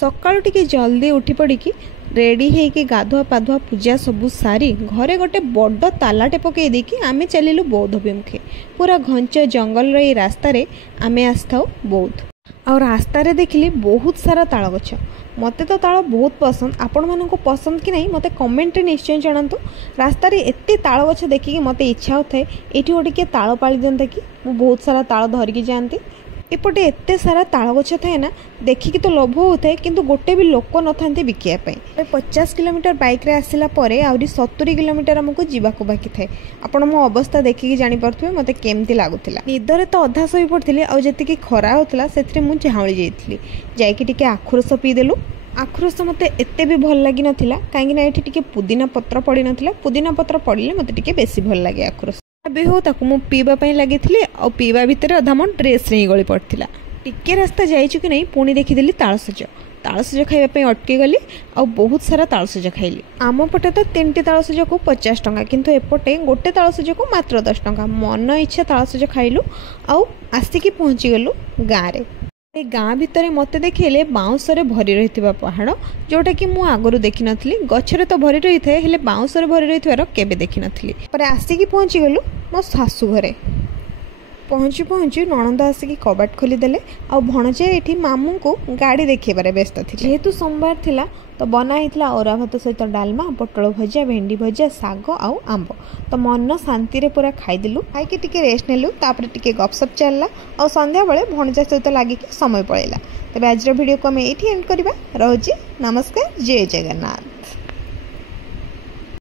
सकाळु टिके जल्दी उठी पड़िकी रेडी होइके गाधुआ पाधुआ पूजा सबू सारी घरे गोटे बड़ तालाटे पकई देकी आमे चलिलु बौद्ध अभिमुखे। पूरा घंच जंगल रे रास्ता रे आमे आस्थाओ बौद्ध। आ रास्ता रे देखिली बहुत सारा ताल गछ। मते तो ताल बहुत पसंद, आपण मानको पसंद कि नहीं मते कमेंट रे निश्चय जणांतु। रास्ता रे एत्ते ताल गछ देखिकी मते इच्छा होथाय एठी गोटे के ताल पाली दियंता कि मु बहुत सारा ताल धरिकी जांती। एपटे एत्ते सारा ताल गछ थाए ना देखिकी तो लोभ होता किंतु गोटे भी लोक न थांते बिकिया पई। 50 किलोमीटर बाइक रे आसिला परे आउरी 70 किलोमीटर हमको जीवाको बाकी थाए। आपण मो अवस्था देखिकी जानि परथुवे मते केमती लागुतिला। निदरे तो अधा सोई पड़थिले आ जेतिकी खरा होतला सेथिरे मु झाउली जाईथिली। जाईकी टिके आखुरस पी देलु। आखुरस मते एत्ते भी भल लागि नथिला काहेकि ना एठी टिके पुदीना पत्र पड़ी नथिला। पुदीना पत्र पड़िले मते टिके बेसी भल लागे आखुरस। भी हो ताकू मु पीवा पई लगी पीवा भितर अधा मो ड्रेस रे गली पड़थिला। टिके रास्ता जाइछु कि नहीं पुणी देखिदेली तालसज। तालसज खाइबा पई अटकी गली आ बहुत सारा तालसज खाइली। आम पटे तो 3टी तालसज को 50 टंका किंतु एपटे गोटे तालसज को मात्र 10 टंका। मन इच्छा तालसज खाइलु आ आसिकी पहुंची गलु गाँ रे। ए गाँ भितर मते देखिले बाउंसरे भरी रहिथिबा पहाड़ जोटा कि मु आगरु देखि नथली। गछरे तो भरी रही थाए हेले बाउंसरे भरी रहिथिबार केबे देखि नथली। पर आसिकी पहुंची गलु मो सासु घरे। पहुँचु पहुँचु नणंद आसिकी कबाट खोली देले आ भणजे एठी मामू को गाड़ी देखेबारे व्यस्त थी। जेहेतु सोमवार थिला तो बना हितला अरुआ भात सहित डालमा, पटल भजा, भेंडी भजा, साग आउ आंब। तो मन शांति रे पूरा खाइदेलु। खाइके टिके रेस्ट नेलु। तापर टिके गपसप चलला और संध्या बेले भणजा सहित लागिके समय पळेला। तबे आज वीडियो को हम एठी एंड करबा। रहउची नमस्कार, जय जगन्नाथ।